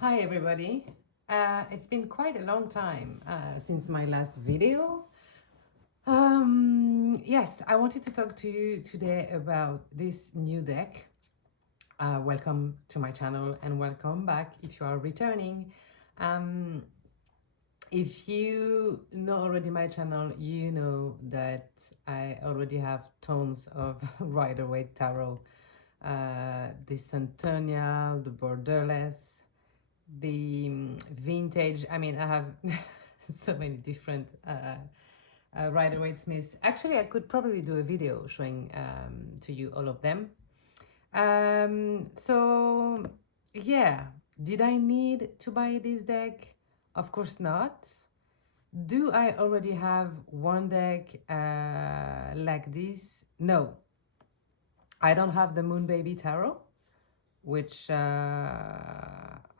Hi everybody. It's been quite a long time since my last video. Yes, I wanted to talk to you today about this new deck. Welcome to my channel and welcome back if you are returning. If you know already my channel, you know that I already have tons of Rider-Waite tarot. The Centennial, the Borderless, the vintage. I mean, I have so many different Rider-Waite Smiths. Actually, I could probably do a video showing to you all of them. So yeah, did I need to buy this deck? Of course not. Do I already have one deck like this? No, I don't have the Moon Baby Tarot, which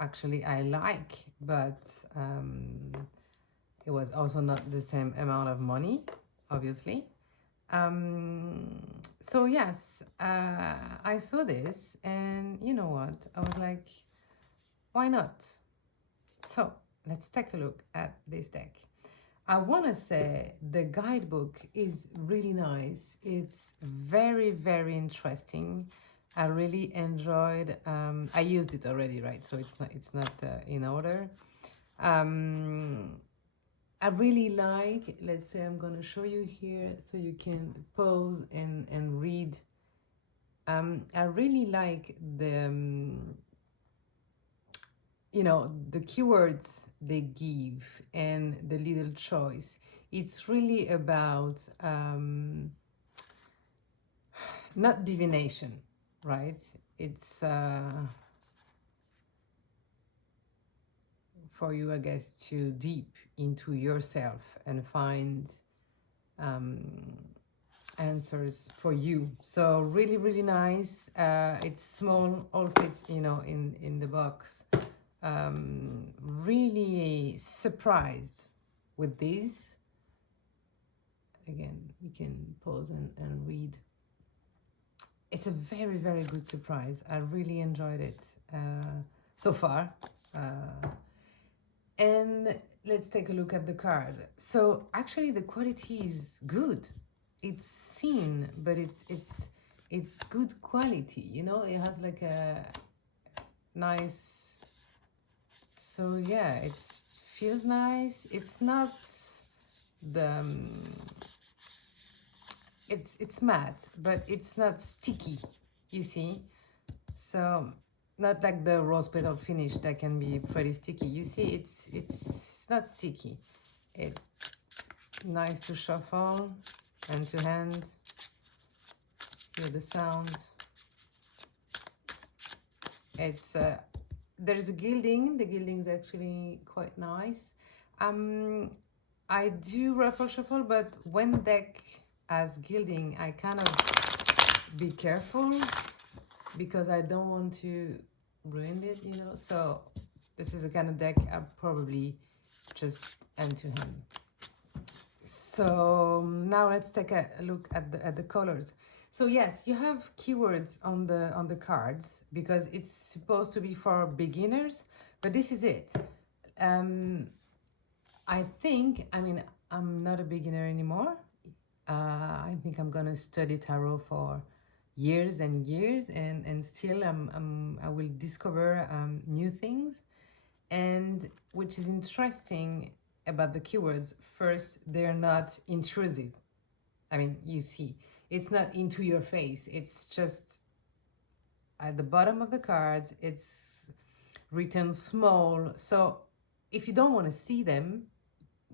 actually I like, but it was also not the same amount of money, obviously. So yes, I saw this and you know what, I was like, why not? So let's take a look at this deck. I want to say the guidebook is really nice. It's very, very interesting. I really enjoyed. I used it already, right? So it's not in order. I really like. Let's say I'm gonna show you here so you can pause and read. I really like the the keywords they give and the little choice. It's really about not divination, right? It's for you, I guess, to deep into yourself and find answers for you. So really, really nice. It's small, all fits, in the box. Really surprised with this. Again, you can pause and read. It's a very, very good surprise. I really enjoyed it so far. And let's take a look at the card. So actually the quality is good. It's thin, but it's good quality, it has like a nice. So yeah, it feels nice. It's not the it's matte, but it's not sticky, you see. So not like the rose petal finish that can be pretty sticky. You see, it's not sticky. It's nice to shuffle and to hand. Hear the sound. It's there's a gilding. The gilding is actually quite nice. I do ruffle shuffle, but when deck has gilding, I kind of be careful because I don't want to ruin it, So this is the kind of deck I probably just hand to hand. So now let's take a look at the colors. So yes, you have keywords on the cards because it's supposed to be for beginners, but this is it. I think, I'm not a beginner anymore. I think I'm gonna study tarot for years and years, and still I will discover new things. And which is interesting about the keywords, first, they're not intrusive. You see, it's not into your face. It's just at the bottom of the cards. It's written small. So if you don't want to see them,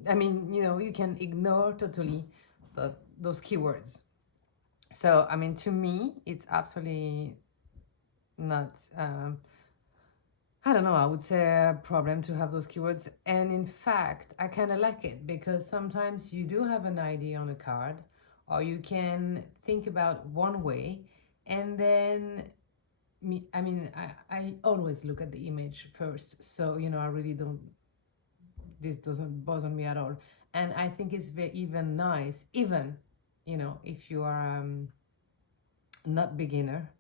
you can ignore totally those keywords. So, to me, it's absolutely not, I don't know, I would say a problem to have those keywords. And in fact, I kind of like it because sometimes you do have an idea on a card, or you can think about one way, and then I always look at the image first. So, I really don't, this doesn't bother me at all. And I think it's even nice, even, if you are not beginner,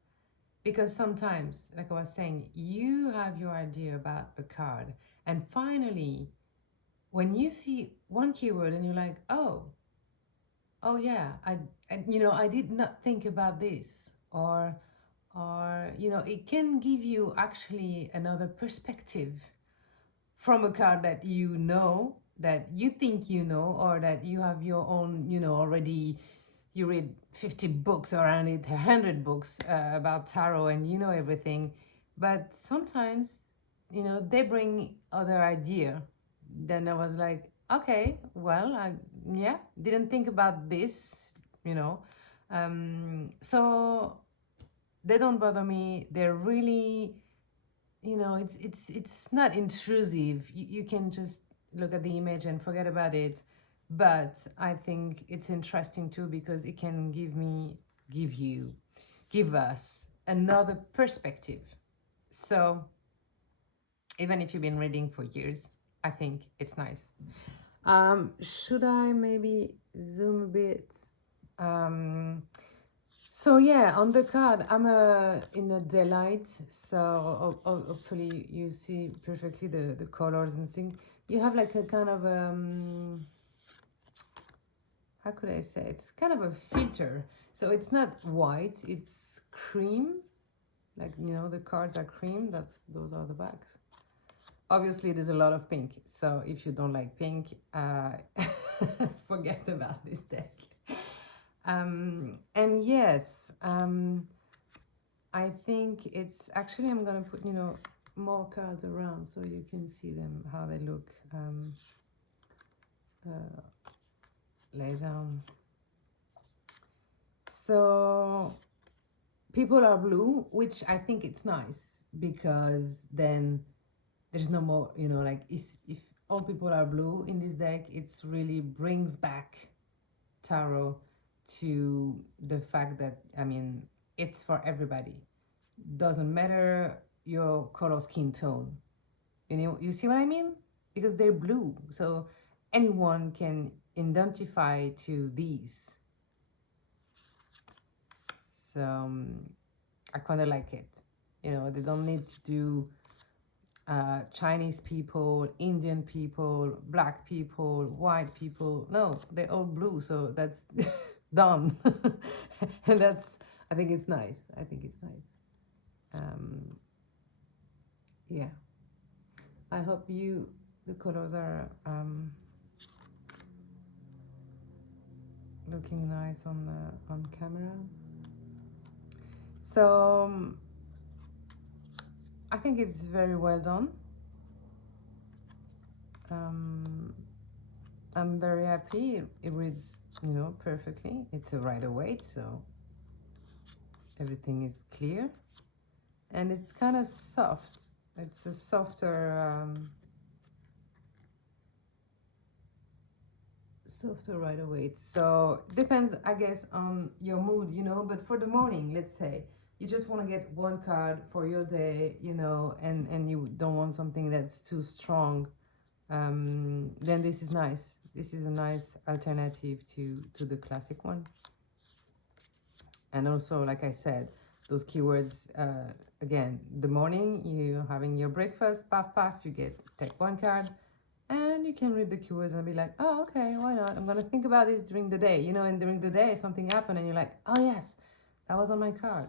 because sometimes, like I was saying, you have your idea about a card, and finally, when you see one keyword and you're like, oh yeah, I did not think about this, or it can give you actually another perspective from a card that that you think or that you have your own, already. You read 50 books around it, 100 books about tarot, and you know everything. But sometimes, they bring other idea. Then I was like, okay, well, yeah, didn't think about this, you know. So they don't bother me. They're really, it's not intrusive. You can just look at the image and forget about it. But I think it's interesting too, because it can give us another perspective. So even if you've been reading for years, I think it's nice. Should I maybe zoom a bit? So yeah, on the card, I'm in a daylight, so hopefully you see perfectly the colors and things. You have like a kind of how could I say? It's kind of a filter. So it's not white, it's cream. Like, the cards are cream. Those are the backs. Obviously, there's a lot of pink. So if you don't like pink, forget about this deck. And yes, I think it's actually, I'm gonna put more cards around so you can see them, how they look. Lay down. So people are blue, which I think it's nice, because then there's no more, like if all people are blue in this deck, it's really brings back tarot to the fact that, it's for everybody. Doesn't matter your color skin tone. You see what I mean? Because they're blue, so anyone can identify to these. So I kind of like it. They don't need to do Chinese people, Indian people, black people, white people. No, they're all blue, so that's done. And I think it's nice. Yeah. I hope the colors are looking nice on camera. So I think it's very well done. I'm very happy. It reads, perfectly. It's a Rider-Waite, so everything is clear, and it's kind of soft. It's a softer Rider-Waite. So depends, I guess, on your mood, but for the morning, let's say you just want to get one card for your day, and you don't want something that's too strong, then this is nice. This is a nice alternative to the classic one. And also, like I said, those keywords, again, the morning, you're having your breakfast, puff, you take one card, and you can read the keywords and be like, oh, okay, why not? I'm going to think about this during the day, and during the day, something happened, and you're like, oh, yes, that was on my card.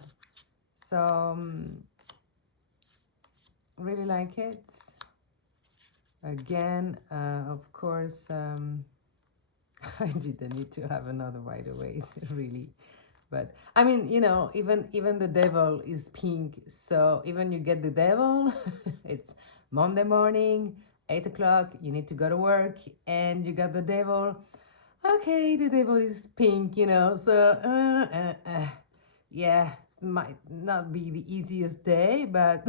So, really like it. Again, of course, I didn't need to have another Rider-Waite, really. But even the devil is pink. So even you get the devil, it's Monday morning, 8 o'clock, you need to go to work, and you got the devil. Okay, the devil is pink, so yeah, it might not be the easiest day, but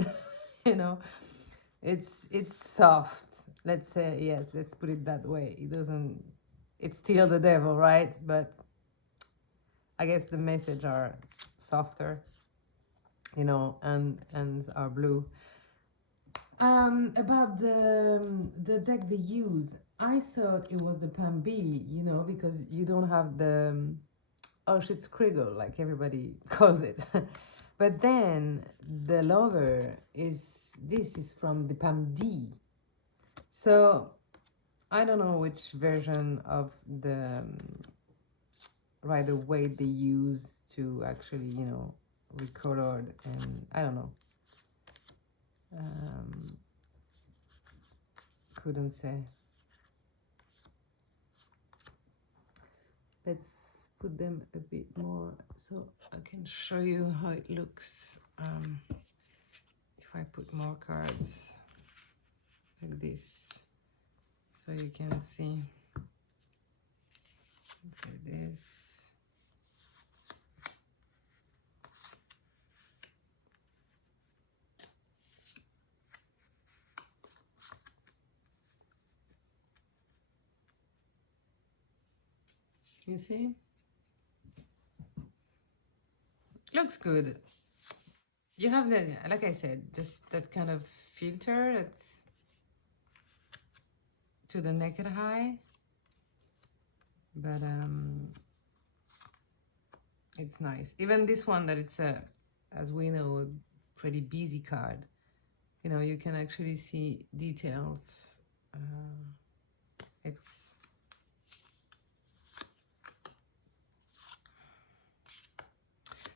it's soft. Let's say, yes, let's put it that way. It's still the devil, right? But I guess the message are softer, and are blue. About the deck they use, I thought it was the Pan B, because you don't have the Auschwitz Kriegel, like everybody calls it. But then the lover is, this is from the Palm D. So I don't know which version of the Rider Waite they use to actually, you know, recolor, and I don't know. Couldn't say. Let's put them a bit more so I can show you how it looks. If I put more cards like this, so you can see. Like this. You see? Looks good. You have the, like I said, just that kind of filter that's to the naked eye, but it's nice. Even this one, that it's a, as we know, a pretty busy card. You know, you can actually see details. It's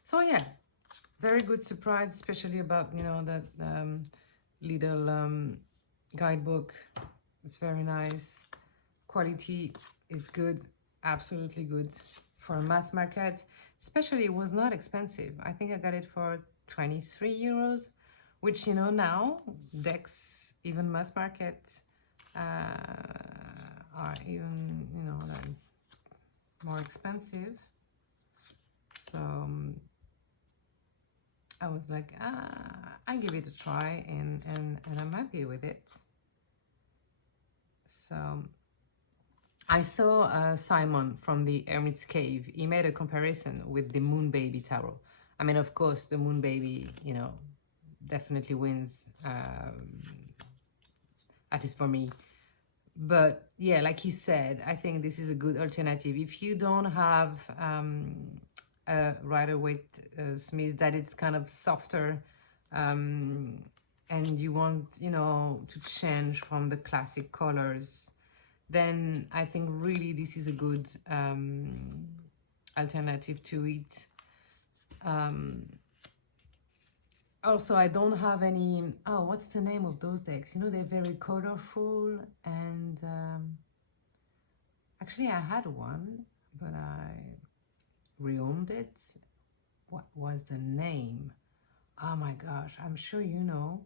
so yeah, very good surprise, especially about, you know, that little guidebook. It's very nice. Quality is good, absolutely good for a mass market. Especially, it was not expensive. I think I got it for 23 euros, which, you know, now decks, even mass market, are even, you know, more expensive. So I was like, I give it a try, and I'm happy with it. So I saw Simon from the Hermit's Cave. He made a comparison with the Moon Baby Tarot. I mean, of course, the Moon Baby, you know, definitely wins, at least for me. But yeah, like he said, I think this is a good alternative. If you don't have a Rider Waite Smith that it's kind of softer, and you want, you know, to change from the classic colors, then I think really this is a good alternative to it. Also, I don't have any, oh, what's the name of those decks? You know, they're very colorful, and actually I had one, but I reowned it. What was the name? Oh my gosh, I'm sure you know.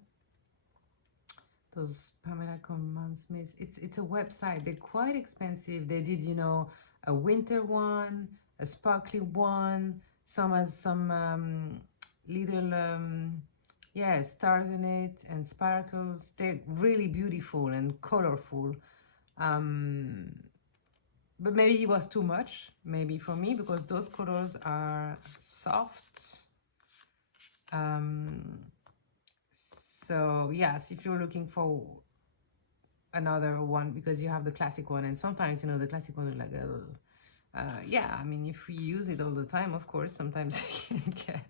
Those Pamela Coleman Smith. It's a website. They're quite expensive. They did, you know, a winter one, a sparkly one. Some has some little yeah, stars in it and sparkles. They're really beautiful and colorful. But maybe it was too much, maybe for me, because those colors are soft. So yes, if you're looking for another one, because you have the classic one, and sometimes, you know, the classic one is like yeah, I mean, if we use it all the time, of course, sometimes you can get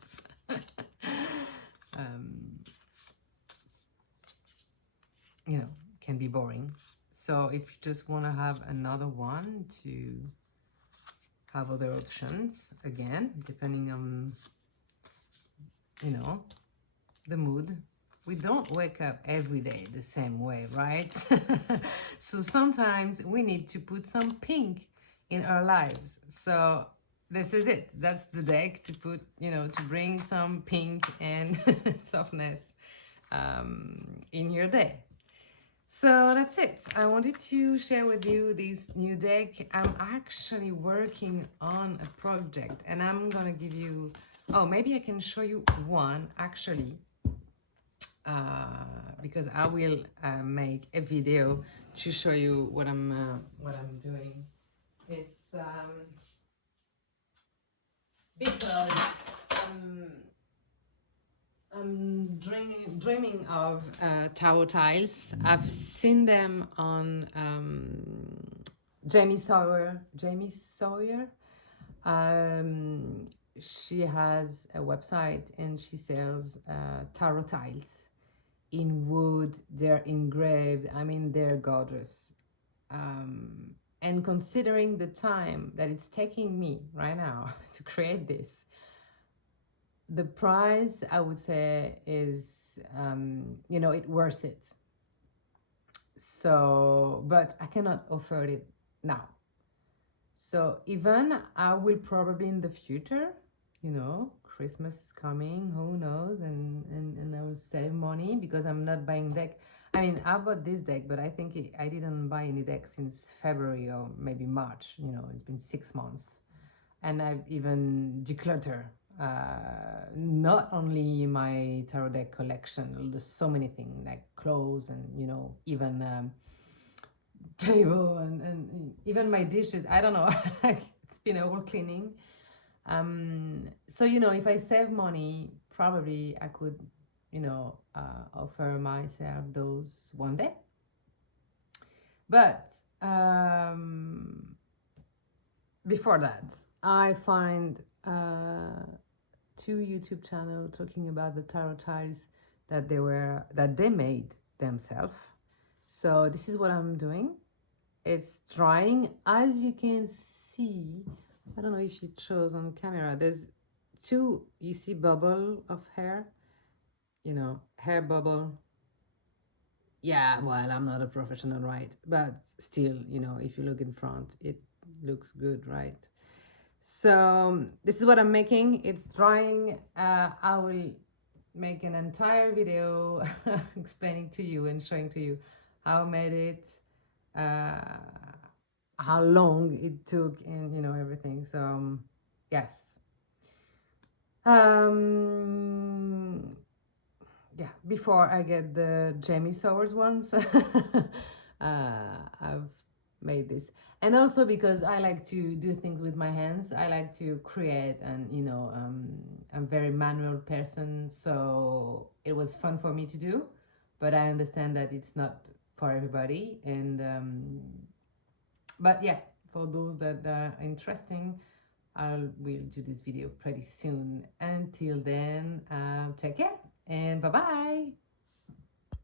you know, can be boring. So if you just want to have another one to have other options, again, depending on, you know, the mood. We don't wake up every day the same way, right? So sometimes we need to put some pink in our lives. So this is it. That's the deck to put, you know, to bring some pink and softness in your day. So that's it. I wanted to share with you this new deck. I'm actually working on a project, and I'm gonna give you, oh, maybe I can show you one actually, because I will make a video to show you what I'm doing. It's because I'm dreaming of tarot tiles. I've seen them on Jamie Sawyer. she has a website and she sells tarot tiles in wood. They're engraved. I mean, they're gorgeous. And considering the time that it's taking me right now to create this, the price, I would say, is, it worth it. So, but I cannot offer it now. So even I will probably in the future, Christmas is coming, who knows, and I will save money because I'm not buying deck. I mean, I bought this deck, but I think I didn't buy any deck since February or maybe March. It's been 6 months, and I've even decluttered. Not only my tarot deck collection, there's so many things like clothes and even table and even my dishes. I don't know. It's been a whole cleaning. So if I save money, probably I could offer myself those one day. But before that, I find 2 YouTube channels talking about the tarot tiles that they made themselves. So this is what I'm doing. It's drying. As you can see, I don't know if it shows on camera, there's 2, you see, bubble of hair, hair bubble. Yeah, well, I'm not a professional, right? But still, if you look in front, it looks good, right? So this is what I'm making. It's drying. I will make an entire video explaining to you and showing to you how I made it, how long it took, and everything. So yes. Yeah, before I get the Jamie Sowers ones, I've made this. And also because I like to do things with my hands, I like to create, and I'm a very manual person, so it was fun for me to do, but I understand that it's not for everybody. And but yeah, for those that are interesting, I will do this video pretty soon. Until then, take care and bye bye.